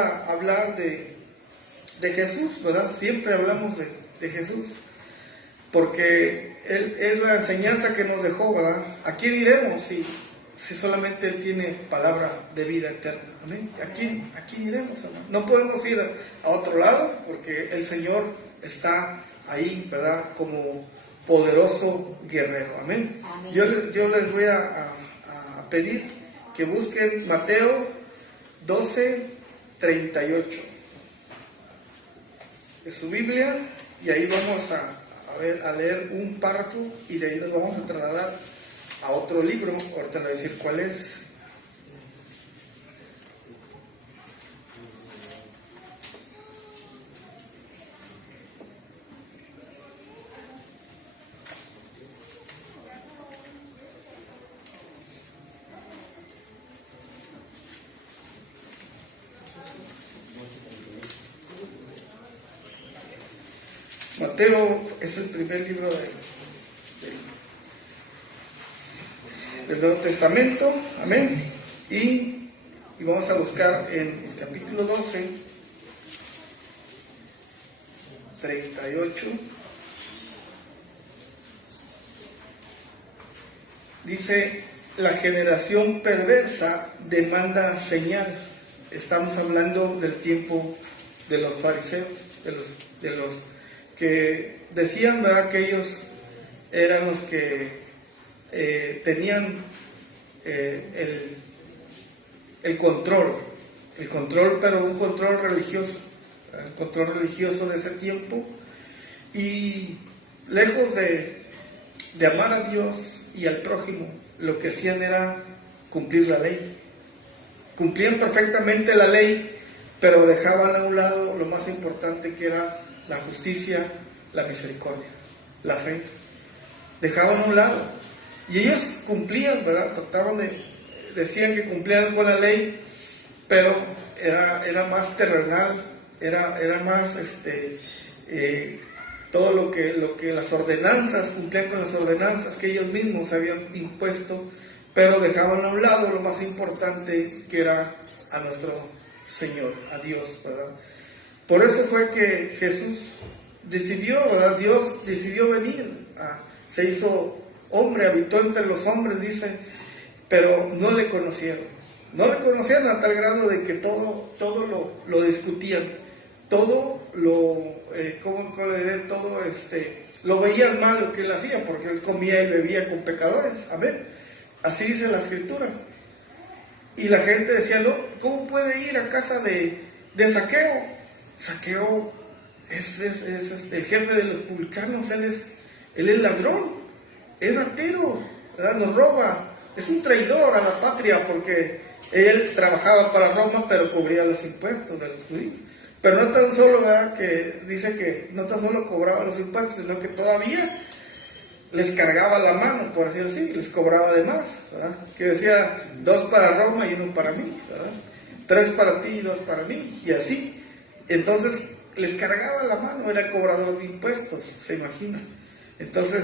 a hablar de Jesús, ¿verdad? Siempre hablamos de Jesús, porque Él es la enseñanza que nos dejó, ¿verdad? ¿A quién iremos si solamente Él tiene palabra de vida eterna? Amén. ¿A quién iremos, hermano? No podemos ir a otro lado, porque el Señor está ahí, ¿verdad? Como poderoso guerrero. Amén. Amén. Yo les voy a pedir que busquen Mateo 12:38 de su Biblia, y ahí vamos a leer un párrafo, y de ahí nos vamos a trasladar a otro libro. Ahorita les voy a decir cuál es. Mateo es el primer libro del Nuevo Testamento, amén. Y vamos a buscar en el capítulo 12, 38. Dice: la generación perversa demanda señal. Estamos hablando del tiempo de los fariseos, de los que decían, ¿verdad?, que ellos eran los que tenían el control, pero un control religioso, el control religioso de ese tiempo, y lejos de amar a Dios y al prójimo, lo que hacían era cumplir la ley. Cumplían perfectamente la ley, pero dejaban a un lado lo más importante, que era la justicia, la misericordia, la fe. Dejaban a un lado. Y ellos cumplían, ¿verdad? Decían que cumplían con la ley, pero era más terrenal, era más todo lo que las ordenanzas, cumplían con las ordenanzas que ellos mismos habían impuesto, pero dejaban a un lado lo más importante, que era a nuestro Señor, a Dios, ¿verdad? Por eso fue que Jesús decidió, ¿verdad? Dios decidió venir, se hizo hombre, habitó entre los hombres, dice, pero no le conocieron. No le conocían a tal grado de que todo lo discutían, todo lo veían mal lo que él hacía, porque él comía y bebía con pecadores. Amén. Así dice la Escritura. Y la gente decía: no, ¿cómo puede ir a casa de Zaqueo? Zaqueo es el jefe de los publicanos, él es ladrón, es ratero, ¿verdad? Nos roba, es un traidor a la patria, porque él trabajaba para Roma, pero cubría los impuestos de los judíos. Pero no tan solo, ¿verdad?, que dice que no tan solo cobraba los impuestos, sino que todavía les cargaba la mano, por así decirlo, les cobraba de más, ¿verdad? Que decía: 2 para Roma y 1 para mí, ¿verdad? 3 para ti y 2 para mí, y así. Entonces les cargaba la mano, era cobrador de impuestos, se imagina. Entonces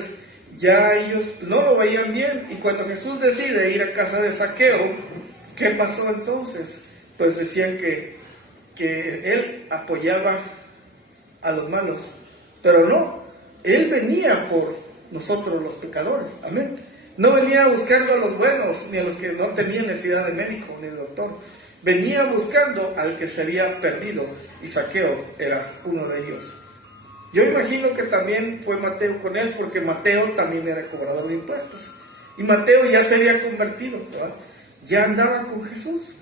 ya ellos no lo veían bien, y cuando Jesús decide ir a casa de Zaqueo, ¿qué pasó entonces? Pues decían que él apoyaba a los malos, pero no, él venía por nosotros los pecadores, amén. No venía buscando a los buenos, ni a los que no tenían necesidad de médico ni de doctor. Venía buscando al que se había perdido, y Zaqueo era uno de ellos. Yo imagino que también fue Mateo con él, porque Mateo también era cobrador de impuestos, y Mateo ya se había convertido, ¿verdad? Ya andaba con Jesús.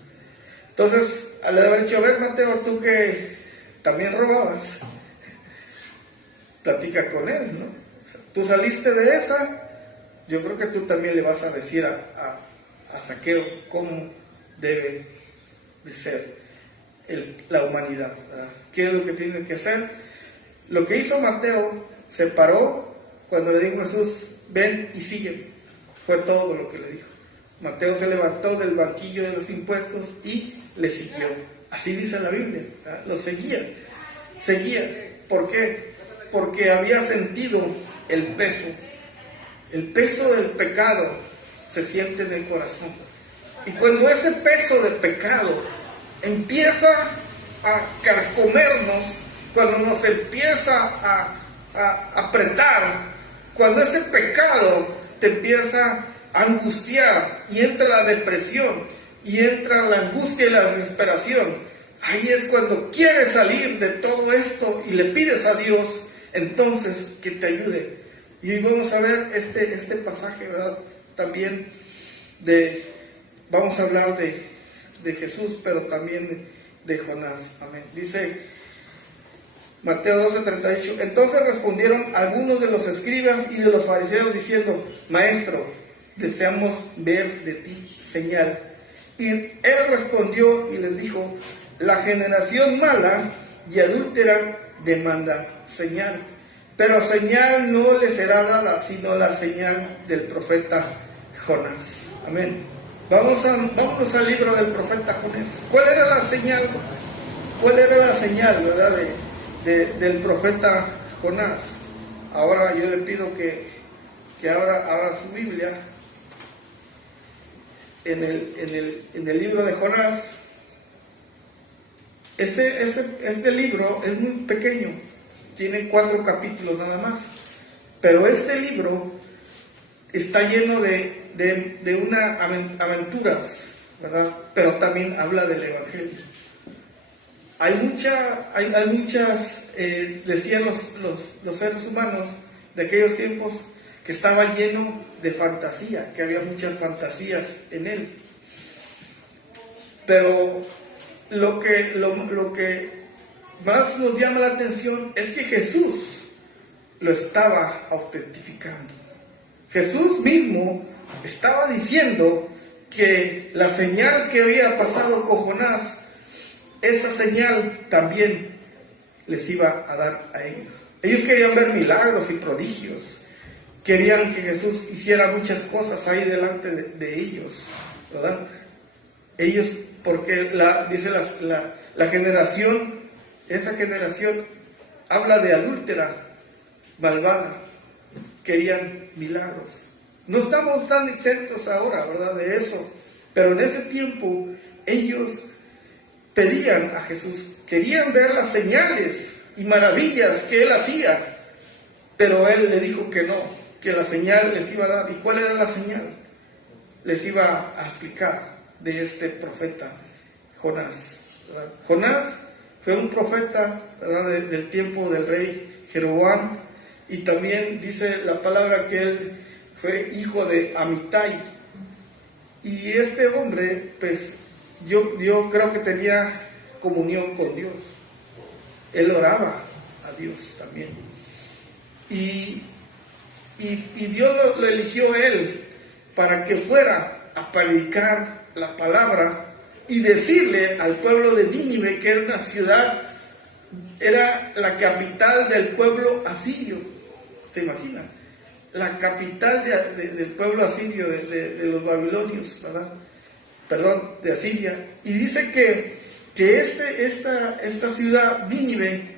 Entonces, al haber dicho: a ver, Mateo, tú que también robabas, platica con él, ¿no? O sea, tú saliste de esa, yo creo que tú también le vas a decir a Zaqueo cómo debe de ser la humanidad, ¿verdad? ¿Qué es lo que tiene que hacer? Lo que hizo Mateo, se paró cuando le dijo Jesús: ven y sigue. Fue todo lo que le dijo. Mateo se levantó del banquillo de los impuestos y le siguió. Así dice la Biblia, ¿verdad? Lo seguía. ¿Por qué? Porque había sentido el peso del pecado se siente en el corazón. Y cuando ese peso de pecado empieza a carcomernos, cuando nos empieza a apretar, cuando ese pecado te empieza a angustiar y entra la depresión y entra la angustia y la desesperación, ahí es cuando quieres salir de todo esto y le pides a Dios entonces que te ayude. Y vamos a ver este pasaje, ¿verdad? También vamos a hablar de Jesús, pero también de Jonás. Amén. Dice Mateo 12:38, entonces respondieron algunos de los escribas y de los fariseos diciendo, Maestro, deseamos ver de ti señal. Y él respondió y les dijo, la generación mala y adúltera demanda señal, pero señal no le será dada, sino la señal del profeta Jonás. Amén. Vámonos al libro del profeta Jonás. ¿Cuál era la señal? ¿Cuál era la señal, verdad, del profeta Jonás? Ahora yo le pido que abra su Biblia en el libro de Jonás. Este libro es muy pequeño, tiene 4 capítulos nada más, pero este libro está lleno de unas aventuras, ¿verdad? Pero también habla del Evangelio. Hay muchas, decían los seres humanos de aquellos tiempos, que estaba lleno de fantasía, que había muchas fantasías en él. Pero lo que más nos llama la atención es que Jesús lo estaba autentificando. Jesús mismo estaba diciendo que la señal que había pasado con Jonás, esa señal también les iba a dar a ellos. Ellos querían ver milagros y prodigios. Querían que Jesús hiciera muchas cosas ahí delante de ellos, ¿verdad? Ellos, porque dice la generación, esa generación habla de adúltera, malvada, querían milagros. No estamos tan exentos ahora, ¿verdad?, de eso, pero en ese tiempo ellos pedían a Jesús, querían ver las señales y maravillas que Él hacía, pero Él le dijo que no, que la señal les iba a dar. ¿Y cuál era la señal? Les iba a explicar de este profeta Jonás, ¿verdad? Jonás fue un profeta, ¿verdad?, del tiempo del rey Jeroboam, y también dice la palabra que él fue hijo de Amitai. Y este hombre, pues, yo creo que tenía comunión con Dios. Él oraba a Dios también. Y Dios lo eligió a él para que fuera a predicar la palabra y decirle al pueblo de Nínive, que era una ciudad, era la capital del pueblo asirio. ¿Te imaginas? La capital del pueblo asirio, de los babilonios, ¿verdad? Perdón, de Asiria. Y dice que esta ciudad, Nínive,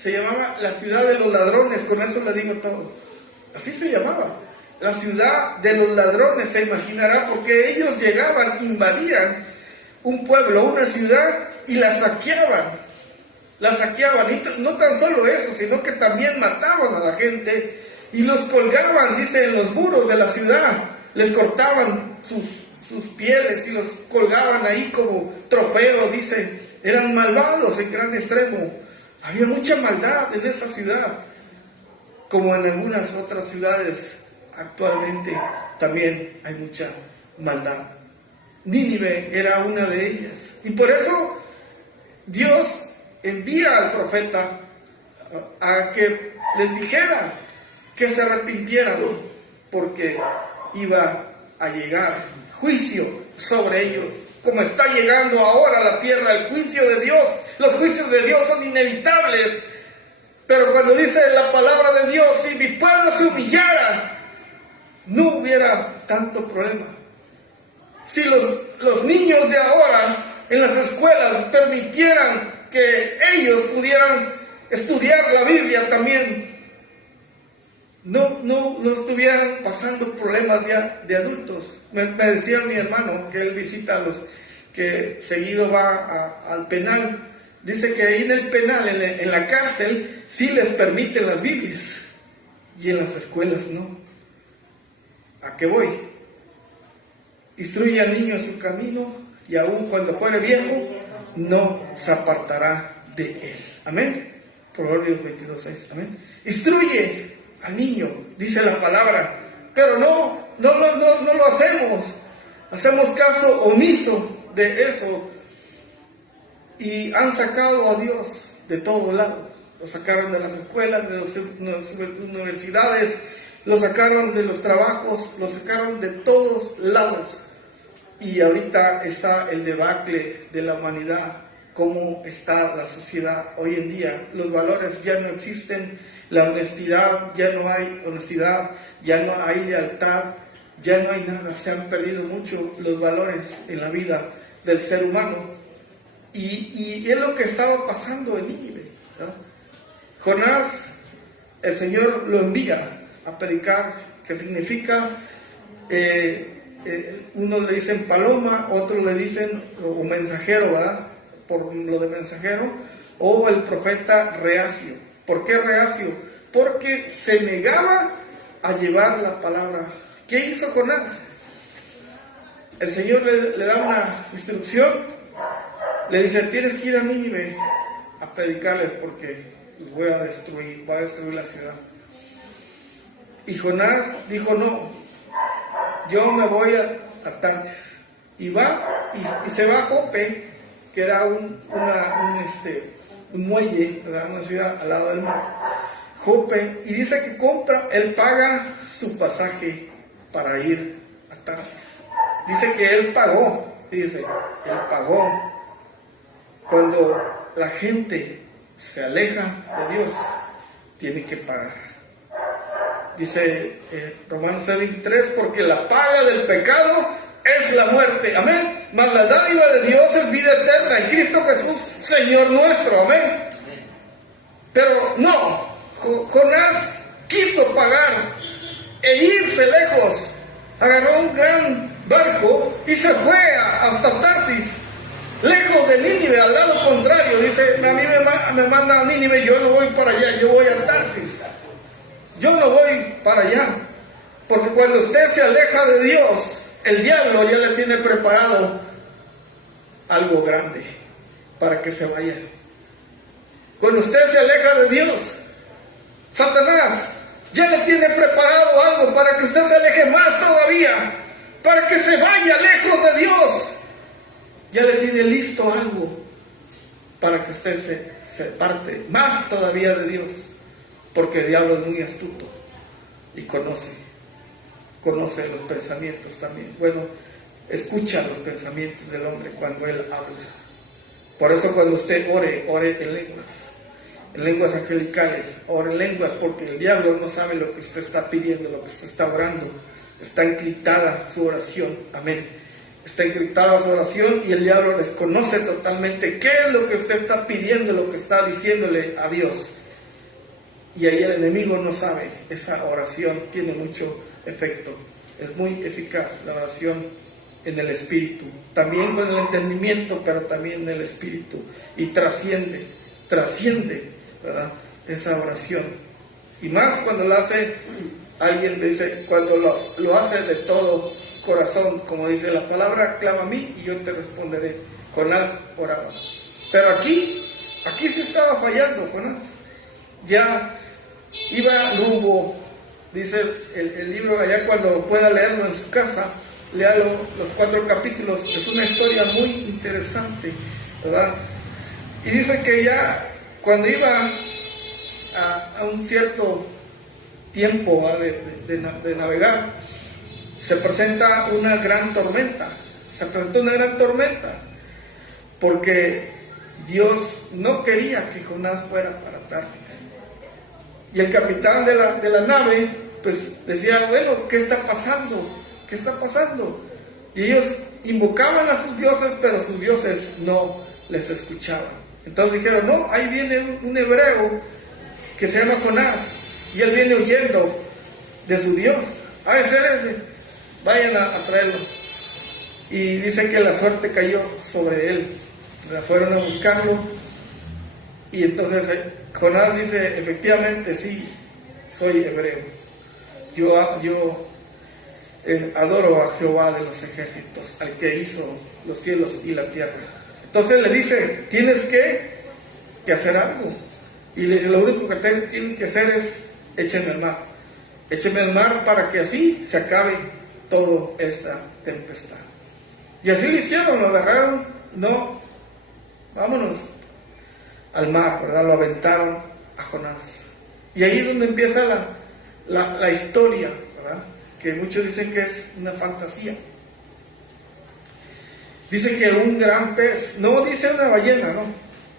se llamaba la ciudad de los ladrones, con eso le digo todo. Así se llamaba, la ciudad de los ladrones, se imaginará, porque ellos llegaban, invadían un pueblo, una ciudad, y la saqueaban. Y no tan solo eso, sino que también mataban a la gente y los colgaban, dice, en los muros de la ciudad. Les cortaban sus pieles y los colgaban ahí como trofeo, dice. Eran malvados en gran extremo. Había mucha maldad en esa ciudad, como en algunas otras ciudades actualmente también hay mucha maldad. Nínive era una de ellas. Y por eso Dios envía al profeta a que les dijera que se arrepintieran, porque iba a llegar juicio sobre ellos, como está llegando ahora a la tierra el juicio de Dios. Los juicios de Dios son inevitables, pero cuando dice la palabra de Dios, si mi pueblo se humillara, no hubiera tanto problema. Si los niños de ahora en las escuelas permitieran que ellos pudieran estudiar la Biblia también, no estuvieran pasando problemas ya de adultos. Me decía mi hermano, que él visita a los que seguido va al penal, dice que ahí en el penal, en la cárcel, sí les permiten las Biblias, y en las escuelas no. ¿A qué voy? Instruye al niño en su camino, y aun cuando fuere viejo, no se apartará de él. Amén. Proverbios 22:6. Amén. Instruye al niño, dice la palabra, pero no lo hacemos. Hacemos caso omiso de eso y han sacado a Dios de todo lado. Lo sacaron de las escuelas, de las universidades, lo sacaron de los trabajos, lo sacaron de todos lados. Y ahorita está el debacle de la humanidad, cómo está la sociedad hoy en día. Los valores ya no existen, la honestidad, ya no hay honestidad, ya no hay lealtad, ya no hay nada. Se han perdido mucho los valores en la vida del ser humano. Y es lo que estaba pasando en Nínive, ¿no? Jonás, el Señor lo envía a predicar, que significa... unos le dicen paloma, otros le dicen o mensajero, ¿verdad? Por lo de mensajero, o el profeta reacio. ¿Por qué reacio? Porque se negaba a llevar la palabra. ¿Qué hizo Jonás? El Señor le da una instrucción, le dice: tienes que ir a Nínive a predicarles porque los voy a destruir, va a destruir la ciudad. Y Jonás dijo: no, yo me voy a Tarsis. Y va, y se va a Jope, que era un muelle, ¿verdad? Una ciudad al lado del mar. Jope, y dice que él paga su pasaje para ir a Tarsis. Dice que él pagó, él pagó. Cuando la gente se aleja de Dios, tiene que pagar. Dice Romanos 6:23, porque la paga del pecado es la muerte, amén. Mas la dádiva de Dios es vida eterna en Cristo Jesús, Señor nuestro, amén. Pero no, Jonás quiso pagar e irse lejos. Agarró un gran barco y se fue hasta Tarsis, lejos de Nínive, al lado contrario. Dice: a mí me manda a Nínive, yo no voy para allá, yo voy a Tarsis. Yo no voy para allá, porque cuando usted se aleja de Dios, el diablo ya le tiene preparado algo grande para que se vaya. Cuando usted se aleja de Dios, Satanás ya le tiene preparado algo para que usted se aleje más todavía, para que se vaya lejos de Dios. Ya le tiene listo algo para que usted se parte más todavía de Dios. Porque el diablo es muy astuto y conoce los pensamientos también. Bueno, escucha los pensamientos del hombre cuando él habla. Por eso cuando usted ore en lenguas angelicales, ore en lenguas, porque el diablo no sabe lo que usted está pidiendo, lo que usted está orando. Está encriptada su oración, amén. Está encriptada su oración y el diablo desconoce totalmente qué es lo que usted está pidiendo, lo que está diciéndole a Dios. Y ahí el enemigo no sabe. Esa oración tiene mucho efecto. Es muy eficaz la oración en el espíritu. También con el entendimiento, pero también en el espíritu. Y trasciende, ¿verdad? Esa oración. Y más cuando lo hace, alguien dice, cuando lo hace de todo corazón, como dice la palabra: clama a mí y yo te responderé. Jonás oraba. Pero aquí se estaba fallando Jonás. Ya iba rumbo, dice el libro allá, cuando pueda leerlo en su casa, léalo los 4 capítulos, es una historia muy interesante, ¿verdad? Y dice que ya cuando iba a un cierto tiempo, ¿va? de navegar, se presenta una gran tormenta, porque Dios no quería que Jonás fuera para Tarsis. Y el capitán de la nave, pues decía: bueno, ¿qué está pasando? ¿Qué está pasando? Y ellos invocaban a sus dioses, pero sus dioses no les escuchaban. Entonces dijeron: no, ahí viene un hebreo que se llama Jonás, y él viene huyendo de su Dios. A ver, vayan a traerlo. y dice que la suerte cayó sobre él. Fueron a buscarlo y entonces Jonás dice, efectivamente sí, soy hebreo. Yo adoro a Jehová de los ejércitos, al que hizo los cielos y la tierra. Entonces le dice, tienes que hacer algo. Y le dice, lo único que tienen que hacer es échenme al mar. Échenme al mar para que así se acabe toda esta tempestad. Y así lo hicieron, lo agarraron, no, vámonos al mar, ¿verdad? Lo aventaron a Jonás. Y ahí es donde empieza la historia, ¿verdad? Que muchos dicen que es una fantasía. Dice que un gran pez, no dice una ballena, no,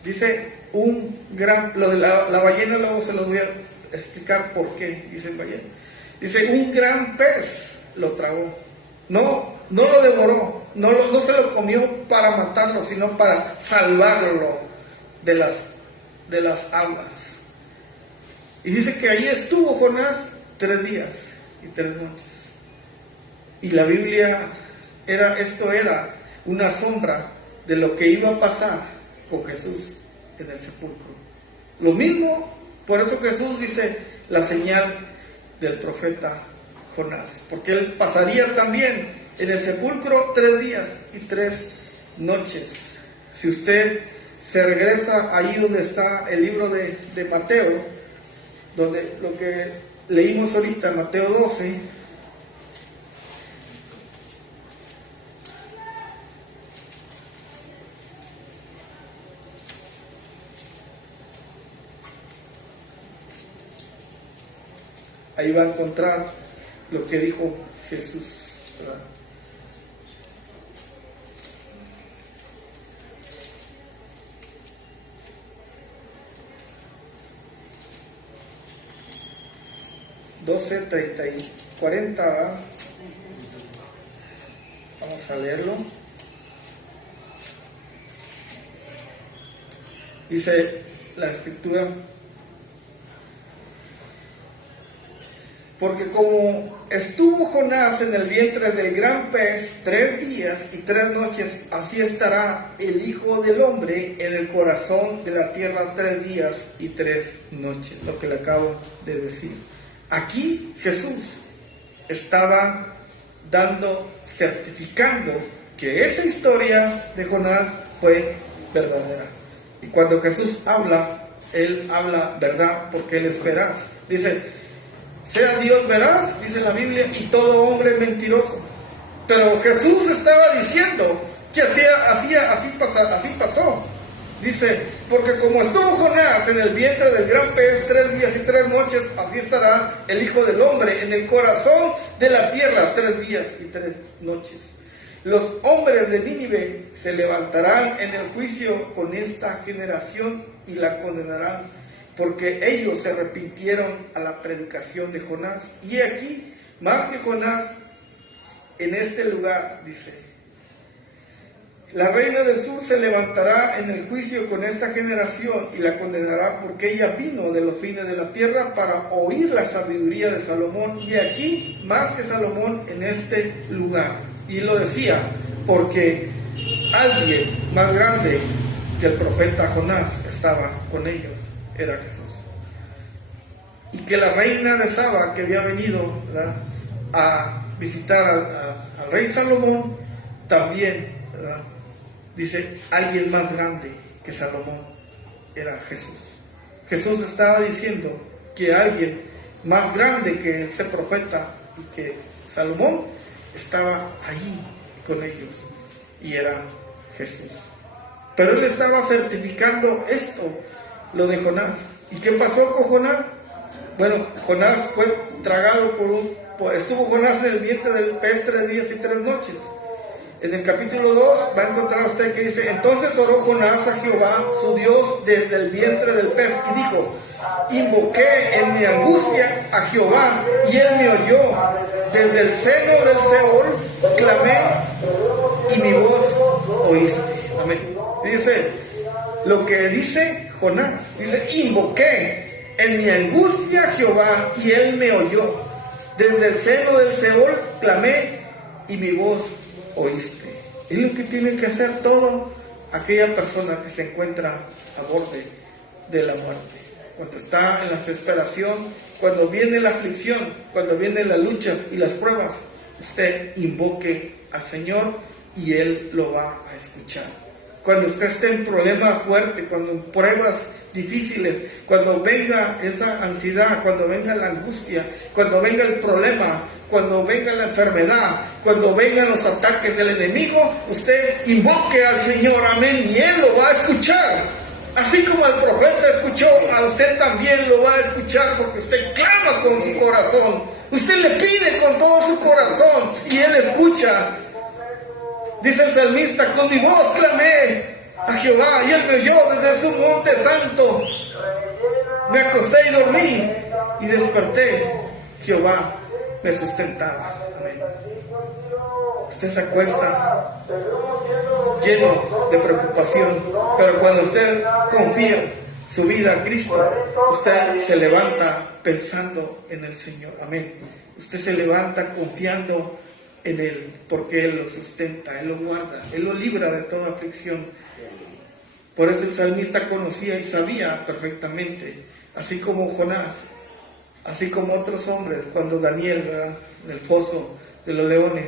dice un gran, lo de la ballena luego se los voy a explicar por qué dicen ballena. Dice un gran pez lo tragó, no lo devoró, no se lo comió para matarlo, sino para salvarlo de las aguas. Y dice que ahí estuvo Jonás 3 días y 3 noches. Y la Biblia esto era una sombra de lo que iba a pasar con Jesús en el sepulcro. Lo mismo, por eso Jesús dice la señal del profeta Jonás, porque él pasaría también en el sepulcro 3 días y 3 noches. Si usted se regresa ahí donde está el libro de Mateo, donde lo que leímos ahorita, Mateo 12, ahí va a encontrar lo que dijo Jesús, ¿verdad? Doce, 30 y 40, ¿verdad? Vamos a leerlo. Dice la escritura: porque como estuvo Jonás en el vientre del gran pez 3 días y 3 noches, así estará el Hijo del Hombre en el corazón de la tierra 3 días y 3 noches. Lo que le acabo de decir. Aquí Jesús estaba certificando que esa historia de Jonás fue verdadera. Y cuando Jesús habla, Él habla verdad porque Él es veraz. Dice, sea Dios veraz, dice la Biblia, y todo hombre mentiroso. Pero Jesús estaba diciendo que así pasó. Dice, porque como estuvo Jonás en el vientre del gran pez 3 días y 3 noches, así estará el Hijo del Hombre en el corazón de la tierra 3 días y 3 noches. Los hombres de Nínive se levantarán en el juicio con esta generación y la condenarán, porque ellos se arrepintieron a la predicación de Jonás. Y aquí, más que Jonás, en este lugar, dice, la reina del sur se levantará en el juicio con esta generación y la condenará, porque ella vino de los fines de la tierra para oír la sabiduría de Salomón. Y aquí, más que Salomón, en este lugar. Y lo decía, porque alguien más grande que el profeta Jonás estaba con ellos. Era Jesús. Y que la reina de Saba, que había venido, ¿verdad?, a visitar al rey Salomón, también, ¿verdad?, dice, alguien más grande que Salomón era Jesús. Jesús estaba diciendo que alguien más grande que ese profeta y que Salomón estaba allí con ellos, y era Jesús. Pero él estaba certificando esto, lo de Jonás. ¿Y qué pasó con Jonás? Bueno, Jonás fue tragado estuvo Jonás en el vientre del pez 3 días y 3 noches. En el capítulo 2 va a encontrar usted que dice, entonces oró Jonás a Jehová, su Dios, desde el vientre del pez, y dijo, invoqué en mi angustia a Jehová, y él me oyó. Desde el seno del Seol clamé, y mi voz oíste. Amén. Dice, lo que dice Jonás, dice, invoqué en mi angustia a Jehová, y él me oyó. Desde el seno del Seol clamé, y mi voz oíste. Es lo que tiene que hacer todo aquella persona que se encuentra a borde de la muerte. Cuando está en la desesperación, cuando viene la aflicción, cuando vienen las luchas y las pruebas, usted invoque al Señor y Él lo va a escuchar. Cuando usted esté en problemas fuertes, cuando en pruebas difíciles, cuando venga esa ansiedad, cuando venga la angustia, cuando venga el problema, cuando venga la enfermedad, cuando vengan los ataques del enemigo, usted invoque al Señor, amén, y Él lo va a escuchar. Así como el profeta escuchó, a usted también lo va a escuchar, porque usted clama con su corazón, usted le pide con todo su corazón y Él escucha. Dice el salmista: con mi voz clamé a Jehová y Él me oyó desde su monte santo. Me acosté y dormí y desperté, Jehová me sustentaba. Amén. Usted se acuesta lleno de preocupación, pero cuando usted confía su vida a Cristo, usted se levanta pensando en el Señor. Amén. Usted se levanta confiando en Él, porque Él lo sustenta, Él lo guarda, Él lo libra de toda aflicción. Por eso el salmista conocía y sabía perfectamente, así como Jonás, así como otros hombres, cuando Daniel, ¿verdad?, en el foso de los leones,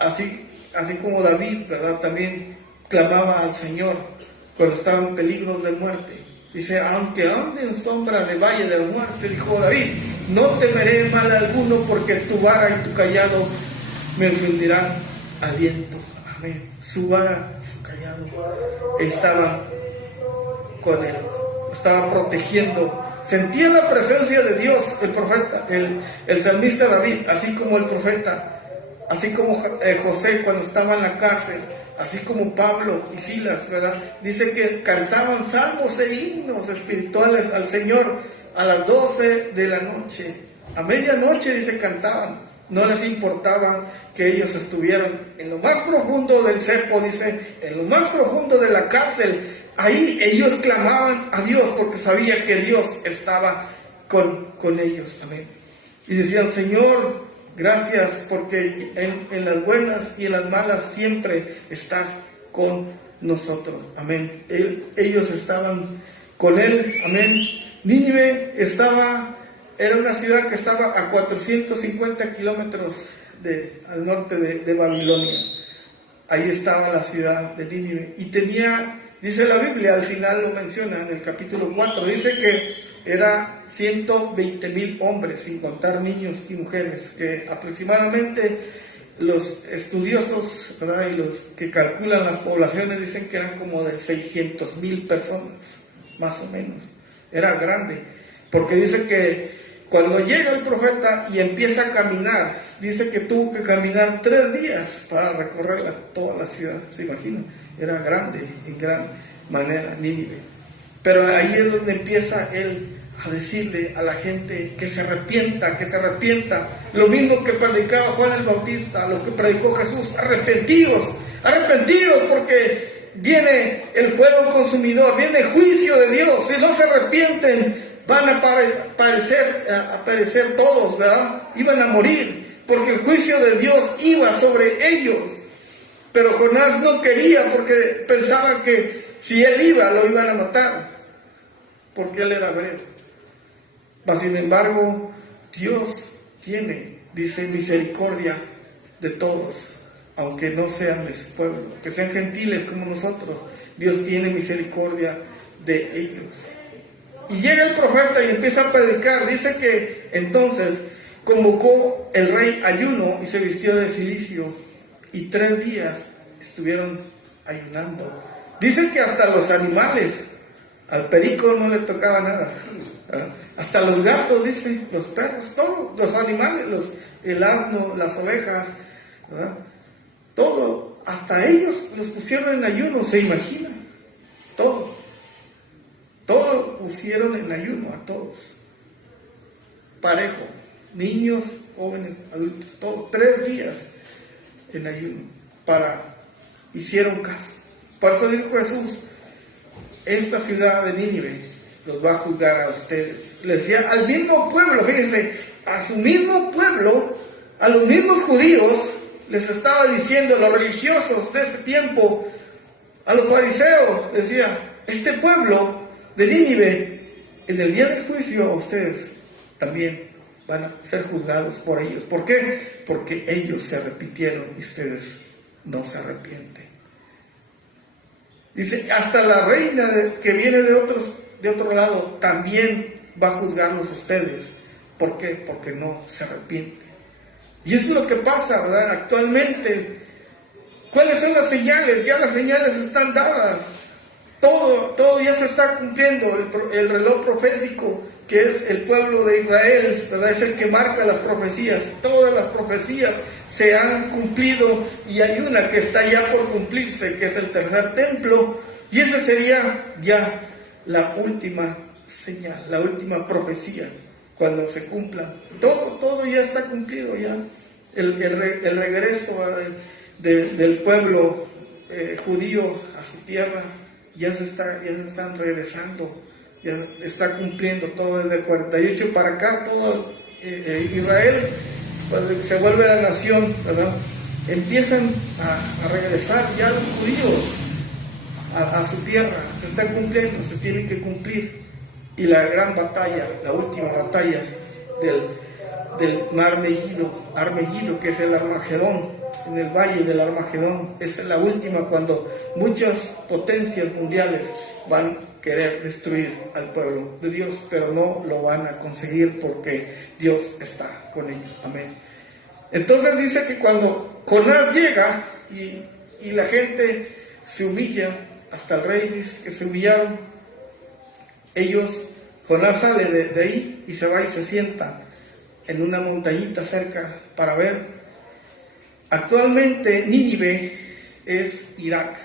así como David, ¿verdad?, también clamaba al Señor cuando estaba en peligro de muerte. Dice: aunque ande en sombra de valle de la muerte, dijo David, no temeré mal alguno, porque tu vara y tu callado me infundirán aliento. Amén. Su vara y su callado estaban con él, estaba protegiendo. Sentía la presencia de Dios el profeta, el salmista David, así como el profeta, así como José cuando estaba en la cárcel, así como Pablo y Silas, ¿verdad? Dice que cantaban salmos e himnos espirituales al Señor a las 12 de la noche. A medianoche, dice, cantaban. No les importaba que ellos estuvieran en lo más profundo del cepo, dice, en lo más profundo de la cárcel. Ahí ellos clamaban a Dios porque sabían que Dios estaba con ellos. Amén. Y decían: Señor, gracias, porque en las buenas y en las malas siempre estás con nosotros. Amén. Ellos estaban con Él. Amén. Nínive era una ciudad que estaba a 450 kilómetros al norte de Babilonia. Ahí estaba la ciudad de Nínive. Y tenía, dice la Biblia, al final lo menciona en el capítulo 4, dice que era 120,000 hombres, sin contar niños y mujeres, que aproximadamente los estudiosos, ¿verdad?, y los que calculan las poblaciones dicen que eran como de 600,000 personas, más o menos. Era grande, porque dice que cuando llega el profeta y empieza a caminar, dice que tuvo que caminar 3 días para recorrer toda la ciudad. ¿Se imaginan? Era grande, en gran manera, Nínive. Pero ahí es donde empieza él a decirle a la gente que se arrepienta, que se arrepienta. Lo mismo que predicaba Juan el Bautista, lo que predicó Jesús: arrepentidos, arrepentidos, porque viene el fuego consumidor, viene el juicio de Dios. Si no se arrepienten, van a perecer todos, ¿verdad? Iban a morir, porque el juicio de Dios iba sobre ellos. Pero Jonás no quería, porque pensaba que si él iba, lo iban a matar, porque él era hebreo. Mas sin embargo, Dios tiene, dice, misericordia de todos, aunque no sean de su pueblo, que sean gentiles como nosotros. Dios tiene misericordia de ellos. Y llega el profeta y empieza a predicar. Dice que entonces convocó el rey ayuno y se vistió de cilicio, y 3 días estuvieron ayunando. Dice que hasta los animales, al perico no le tocaba nada, ¿verdad? Hasta los gatos, dice, los perros, todos los animales, el asno, las ovejas, ¿verdad? Todo, hasta ellos los pusieron en ayuno. ¿Se imaginan? Todo pusieron en ayuno, a todos, parejo, niños, jóvenes, adultos, todos, 3 días en ayuno, hicieron caso. Por eso dijo Jesús: esta ciudad de Nínive los va a juzgar a ustedes. Le decía al mismo pueblo, fíjense, a su mismo pueblo, a los mismos judíos, les estaba diciendo a los religiosos de ese tiempo, a los fariseos, decía, este pueblo de Nínive, en el día del juicio a ustedes también van a ser juzgados por ellos. ¿Por qué? Porque ellos se arrepintieron y ustedes no se arrepienten. Dice, hasta la reina que viene de otro lado también va a juzgarlos a ustedes. ¿Por qué? Porque no se arrepienten. Y eso es lo que pasa, ¿verdad? Actualmente, ¿cuáles son las señales? Ya las señales están dadas. Todo ya se está cumpliendo. El reloj profético, que es el pueblo de Israel, ¿verdad? Es el que marca las profecías. Todas las profecías se han cumplido y hay una que está ya por cumplirse, que es el tercer templo. Y esa sería ya la última señal, la última profecía. Cuando se cumpla, todo ya está cumplido ya. El regreso del pueblo judío a su tierra ya se están regresando, ya está cumpliendo todo desde el 48 para acá. Todo Israel, cuando se vuelve la nación, ¿verdad? Empiezan a regresar ya los judíos a su tierra. Se está cumpliendo, se tiene que cumplir. Y la gran batalla, la última batalla del mar Armegido, que es el Armagedón, en el valle del Armagedón, es la última, cuando muchas potencias mundiales van a querer destruir al pueblo de Dios, pero no lo van a conseguir porque Dios está con ellos. Amén. Entonces dice que cuando Jonás llega y la gente se humilla, hasta el rey dice que se humillaron, Jonás sale de ahí y se va y se sienta en una montañita cerca para ver. Actualmente Nínive es Irak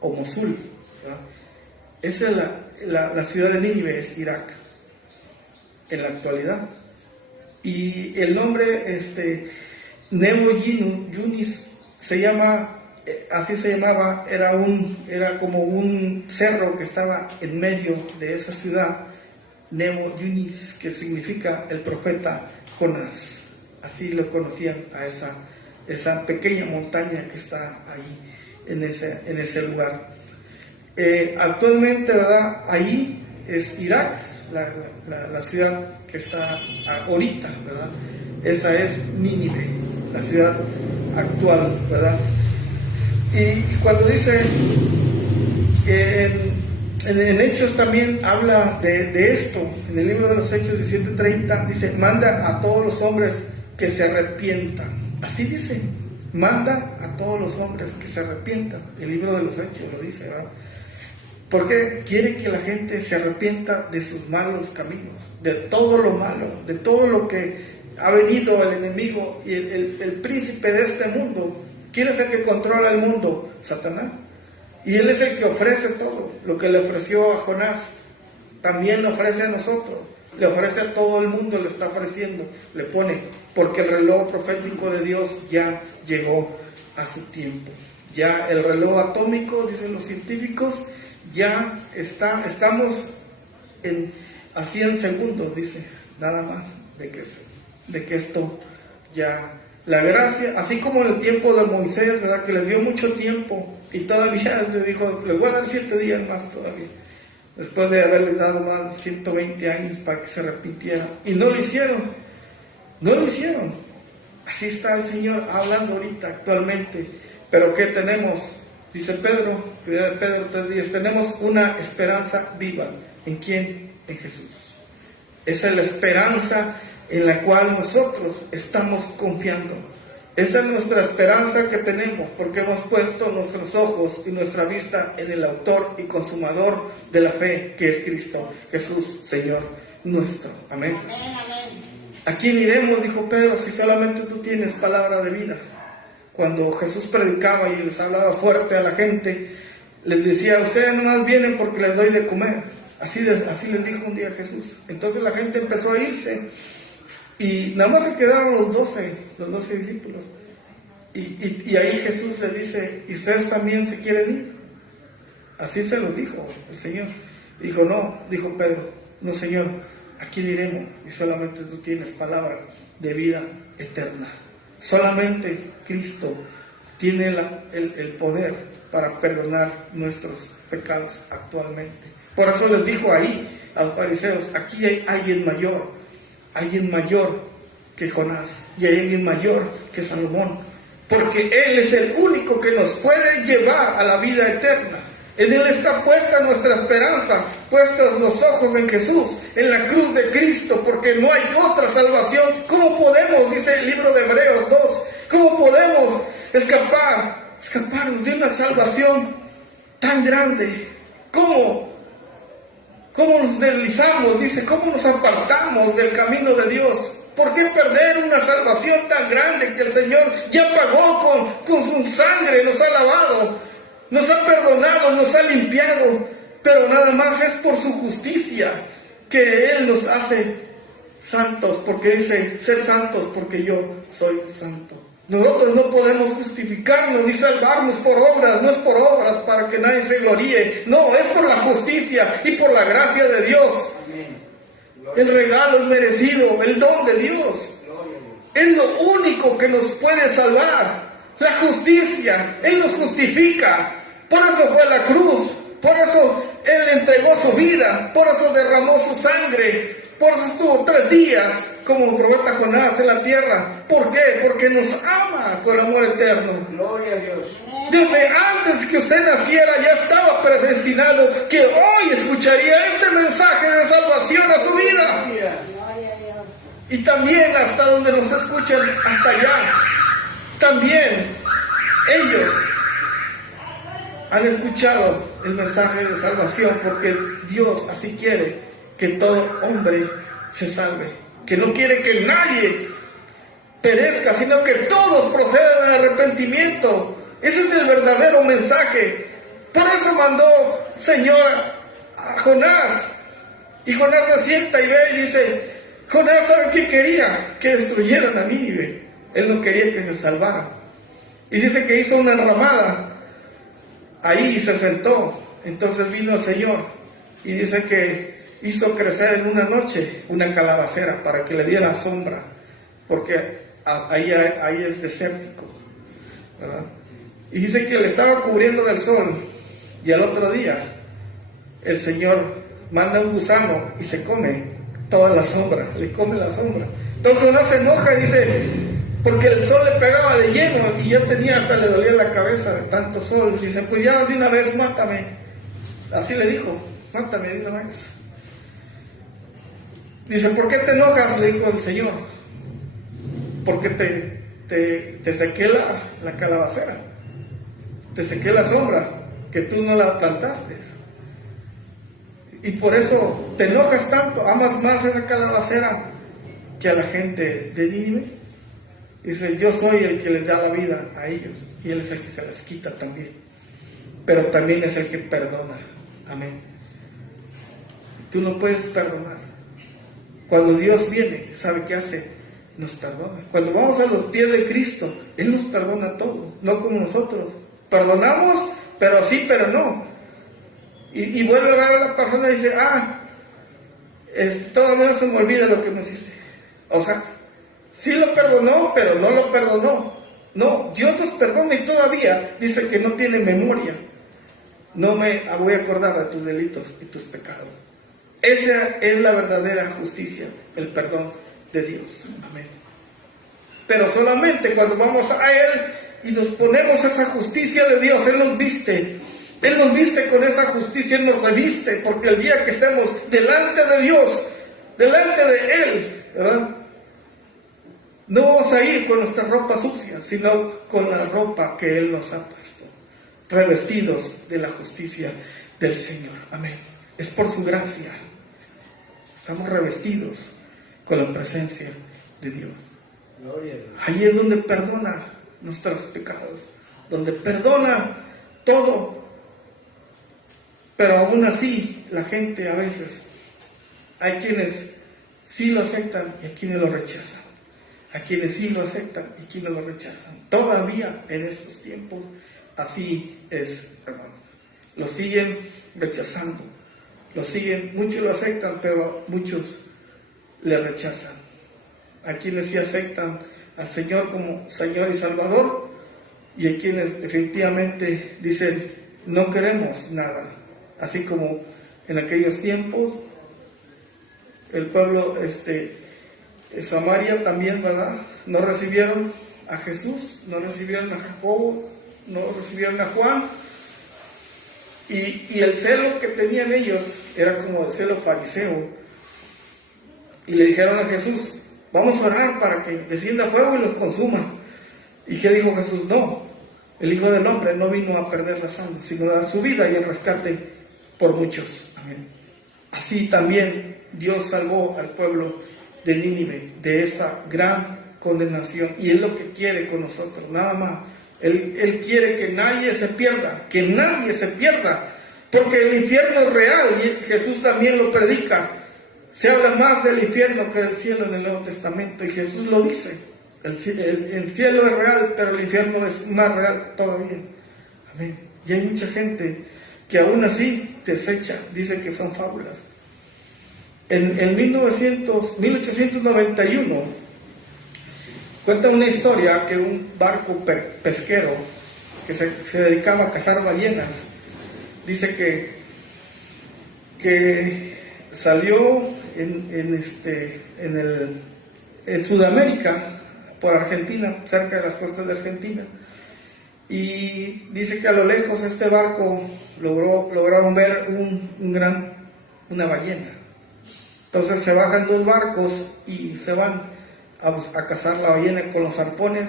o Mosul, ¿verdad? Esa es la ciudad de Nínive, es Irak en la actualidad. Y el nombre Nebo Yunis se llama, así se llamaba, era como un cerro que estaba en medio de esa ciudad, Nebo Yunis, que significa el profeta Jonás. Así lo conocían a esa pequeña montaña que está ahí, en ese lugar. Actualmente, ¿verdad? Ahí es Irak, la ciudad que está ahorita, ¿verdad? Esa es Nínive, la ciudad actual, ¿verdad? Y cuando dice, en Hechos también habla de esto, en el libro de los Hechos 17:30, dice, manda a todos los hombres que se arrepientan. Así dice, manda a todos los hombres que se arrepientan. El libro de los Hechos lo dice, ¿verdad? Porque quiere que la gente se arrepienta de sus malos caminos, de todo lo malo, de todo lo que ha venido el enemigo y el príncipe de este mundo. ¿Quién es el que controla el mundo? Satanás. Y él es el que ofrece todo. Lo que le ofreció a Jonás, también le ofrece a nosotros. Le ofrece a todo el mundo, le está ofreciendo. Le pone, porque el reloj profético de Dios ya llegó a su tiempo. Ya el reloj atómico, dicen los científicos, ya estamos a 100 segundos, dice, nada más, de que esto ya... La gracia, así como en el tiempo de Moisés, ¿verdad? Que les dio mucho tiempo y todavía le dijo, les voy a dar 7 días más todavía, después de haberles dado más de 120 años para que se arrepintieran. Y no lo hicieron. Así está el Señor hablando ahorita, actualmente. Pero ¿qué tenemos? Dice Pedro, 1 Pedro 3:10, tenemos una esperanza viva. ¿En quién? En Jesús. Esa es la esperanza en la cual nosotros estamos confiando. Esa es nuestra esperanza que tenemos, porque hemos puesto nuestros ojos y nuestra vista en el autor y consumador de la fe, que es Cristo Jesús, Señor nuestro. Amén. ¿A quién iremos? Dijo Pedro, si solamente tú tienes palabra de vida. Cuando Jesús predicaba y les hablaba fuerte a la gente, les decía, ustedes nomás vienen porque les doy de comer. Así les dijo un día Jesús. Entonces la gente empezó a irse. Y nada más se quedaron los 12 discípulos. Y ahí Jesús le dice, ¿y ustedes también se quieren ir? Así se lo dijo el Señor. Dijo, no, dijo Pedro, no Señor, ¿a quién iremos? Y solamente tú tienes palabra de vida eterna. Solamente Cristo tiene el poder para perdonar nuestros pecados actualmente. Por eso les dijo ahí a los fariseos, aquí hay alguien mayor que Jonás, y hay alguien mayor que Salomón, porque Él es el único que nos puede llevar a la vida eterna. En Él está puesta nuestra esperanza, puestos los ojos en Jesús, en la cruz de Cristo, porque no hay otra salvación. ¿Cómo podemos, dice el libro de Hebreos 2, cómo podemos escaparnos de una salvación tan grande? ¿Cómo nos deslizamos? Dice, ¿cómo nos apartamos del camino de Dios? ¿Por qué perder una salvación tan grande que el Señor ya pagó con su sangre, nos ha lavado, nos ha perdonado, nos ha limpiado? Pero nada más es por su justicia que Él nos hace santos, porque dice, ser santos porque yo soy santo. Nosotros no podemos justificarnos ni salvarnos por obras, no es por obras para que nadie se gloríe, no, es por la justicia y por la gracia de Dios. El regalo es merecido, el don de Dios. Es lo único que nos puede salvar. La justicia, Él nos justifica. Por eso fue a la cruz, por eso Él entregó su vida, por eso derramó su sangre, por eso estuvo 3 días como el profeta Jonás en la tierra. ¿Por qué? Porque nos ama con amor eterno. Gloria a Dios. Desde antes que usted naciera ya estaba predestinado que hoy escucharía este mensaje de salvación a su vida. Y también hasta donde nos escuchan, hasta allá, también ellos han escuchado el mensaje de salvación, porque Dios así quiere que todo hombre se salve, que no quiere que nadie perezca, sino que todos procedan al arrepentimiento. Ese es el verdadero mensaje. Por eso mandó Señor a Jonás, y Jonás se sienta y ve y dice, Jonás, ¿sabe qué quería? Que destruyeran a Nínive. Él no quería que se salvara. Y dice que hizo una enramada ahí y se sentó. Entonces vino el Señor y dice que hizo crecer en una noche una calabacera para que le diera sombra, porque ahí es desértico, ¿verdad? Y dice que le estaba cubriendo del sol, y al otro día el Señor manda un gusano y se come toda la sombra, le come la sombra. Entonces uno se enoja y dice, porque el sol le pegaba de lleno y ya tenía, hasta le dolía la cabeza de tanto sol. Dice, pues ya de una vez mátame. Así le dijo, mátame de una vez. Dice, ¿por qué te enojas? Le dijo el Señor. Porque te sequé la calabacera, te sequé la sombra, que tú no la plantaste. Y por eso te enojas tanto, amas más esa calabacera que a la gente de Nínive. Dice, yo soy el que les da la vida a ellos, y Él es el que se les quita también. Pero también es el que perdona. Amén. Tú no puedes perdonar. Cuando Dios viene, ¿sabe qué hace? Nos perdona. Cuando vamos a los pies de Cristo, Él nos perdona todo, no como nosotros. Perdonamos, pero sí, pero no. Y vuelve a ver a la persona y dice, todavía no se me olvida lo que me hiciste. O sea, sí lo perdonó, pero no lo perdonó. No, Dios nos perdona y todavía dice que no tiene memoria. No me voy a acordar de tus delitos y tus pecados. Esa es la verdadera justicia, el perdón de Dios. Amén. Pero solamente cuando vamos a Él y nos ponemos esa justicia de Dios, Él nos viste. Él nos viste con esa justicia, Él nos reviste, porque el día que estemos delante de Dios, delante de Él, ¿verdad? No vamos a ir con nuestra ropa sucia, sino con la ropa que Él nos ha puesto, revestidos de la justicia del Señor. Amén. Es por su gracia. Estamos revestidos con la presencia de Dios. Ahí es donde perdona nuestros pecados, donde perdona todo. Pero aún así, la gente a veces, hay quienes sí lo aceptan y hay quienes lo rechazan. A quienes sí lo aceptan y quienes lo rechazan. Todavía en estos tiempos, así es, hermanos. Lo siguen rechazando. Lo siguen, muchos lo aceptan, pero muchos le rechazan. A quienes sí aceptan, al Señor como Señor y Salvador, y hay quienes definitivamente dicen, no queremos nada. Así como en aquellos tiempos, el pueblo Samaria también, ¿verdad? No recibieron a Jesús, no recibieron a Jacobo, no recibieron a Juan, y el celo que tenían ellos era como el celo fariseo, y le dijeron a Jesús, vamos a orar para que descienda fuego y los consuma. ¿Y qué dijo Jesús? No, el Hijo del Hombre no vino a perder las almas, sino a dar su vida y el rescate por muchos. Amén. Así también Dios salvó al pueblo de Nínive de esa gran condenación, y es lo que quiere con nosotros, nada más. Él quiere que nadie se pierda, porque el infierno es real, y Jesús también lo predica. Se habla más del infierno que del cielo en el Nuevo Testamento, y Jesús lo dice. El cielo es real, pero el infierno es más real todavía. Amén. Y hay mucha gente que aún así desecha, dice que son fábulas. En 1891 cuenta una historia que un barco pesquero que se dedicaba a cazar ballenas, dice que salió en Sudamérica, por Argentina, cerca de las costas de Argentina, y dice que a lo lejos este barco lograron ver una ballena. Entonces se bajan dos barcos y se van a cazar la ballena con los arpones,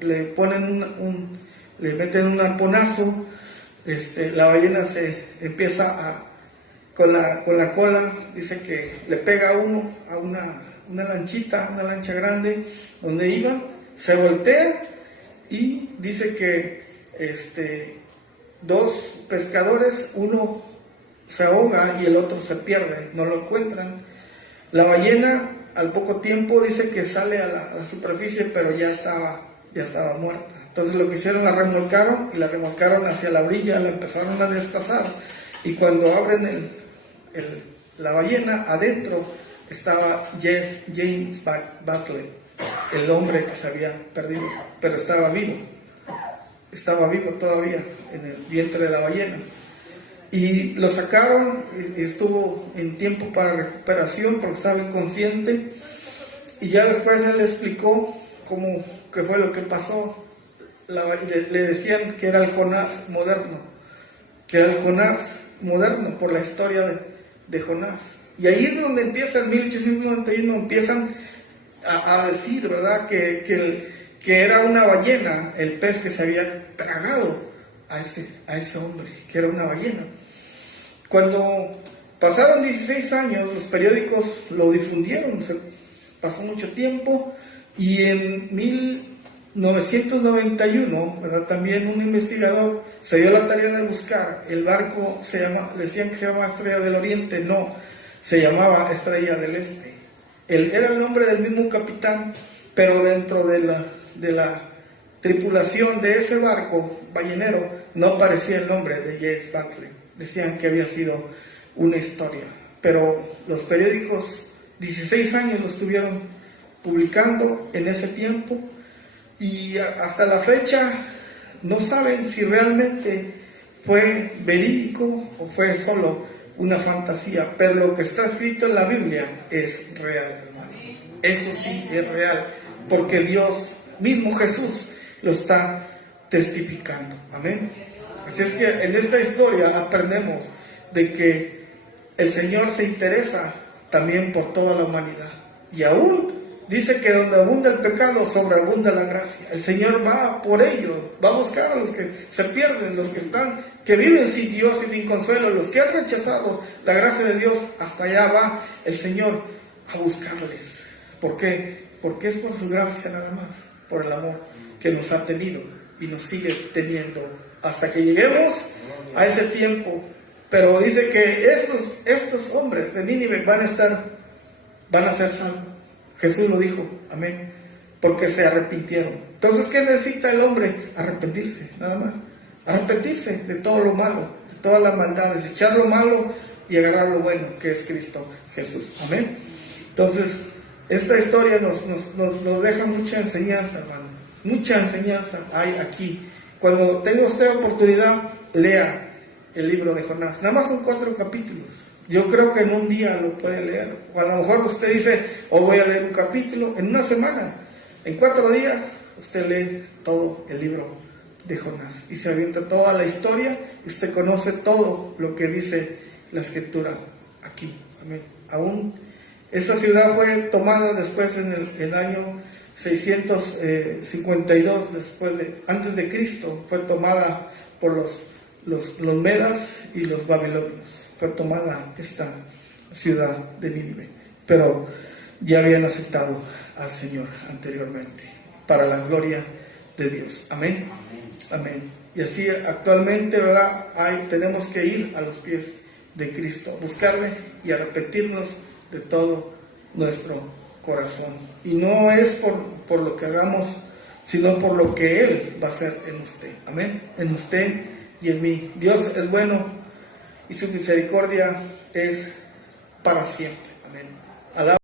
le ponen le meten un arponazo, la ballena se empieza con la cola, dice que le pega a una lanchita, una lancha grande donde iban, se voltea, y dice que dos pescadores, uno se ahoga y el otro se pierde, no lo encuentran. La ballena al poco tiempo dice que sale a la superficie, pero ya estaba muerta. Entonces lo que hicieron, la remolcaron hacia la orilla, la empezaron a destazar, y cuando abren la ballena, adentro estaba James Buckley, el hombre que se había perdido, pero estaba vivo todavía en el vientre de la ballena. Y lo sacaron, y estuvo en tiempo para recuperación porque estaba inconsciente, y ya después él le explicó qué fue lo que pasó. Le decían que era el Jonás moderno, por la historia de Jonás. Y ahí es donde empieza, en 1891, empiezan a decir, ¿verdad?, que era una ballena, el pez que se había tragado a ese hombre, que era una ballena. Cuando pasaron 16 años, los periódicos lo difundieron, pasó mucho tiempo, y en 1991, ¿verdad?, también un investigador se dio la tarea de buscar. El barco decían que se llamaba Estrella del Oriente, no, se llamaba Estrella del Este. Era el nombre del mismo capitán, pero dentro de la tripulación de ese barco ballenero no aparecía el nombre de James Buckley. Decían que había sido una historia, pero los periódicos 16 años lo estuvieron publicando en ese tiempo, y hasta la fecha no saben si realmente fue verídico o fue solo una fantasía, pero lo que está escrito en la Biblia es real, hermano. Eso sí es real, porque Dios, mismo Jesús, lo está testificando. Amén. Así es que en esta historia aprendemos de que el Señor se interesa también por toda la humanidad, y aún dice que donde abunda el pecado, sobreabunda la gracia. El Señor va por ellos, va a buscar a los que se pierden, los que viven sin Dios y sin consuelo, los que han rechazado la gracia de Dios. Hasta allá va el Señor a buscarles. ¿Por qué? Porque es por su gracia nada más, por el amor que nos ha tenido y nos sigue teniendo hasta que lleguemos a ese tiempo. Pero dice que estos hombres de Nínive van a ser salvos. Jesús lo dijo, amén, porque se arrepintieron. Entonces, ¿qué necesita el hombre? Arrepentirse, nada más. Arrepentirse de todo lo malo, de toda la maldad, desechar lo malo y agarrar lo bueno, que es Cristo Jesús. Amén. Entonces, esta historia nos deja mucha enseñanza, hermano. Mucha enseñanza hay aquí. Cuando tenga usted oportunidad, lea el libro de Jonás. Nada más son 4 capítulos. Yo creo que en un día lo puede leer. O a lo mejor usted dice, voy a leer un capítulo en una semana. En 4 días, usted lee todo el libro de Jonás. Y se avienta toda la historia. Y usted conoce todo lo que dice la Escritura aquí. Amén. Aún esa ciudad fue tomada después en el año 652 antes de Cristo, fue tomada por los medas y los babilonios. Fue tomada esta ciudad de Nínive, pero ya habían aceptado al Señor anteriormente, para la gloria de Dios. Amén. Amén. Y así actualmente, ¿verdad? Tenemos que ir a los pies de Cristo, buscarle y arrepentirnos de todo nuestro corazón. Y no es por lo que hagamos, sino por lo que Él va a hacer en usted. Amén. En usted y en mí. Dios es bueno y su misericordia es para siempre. Amén. Alaba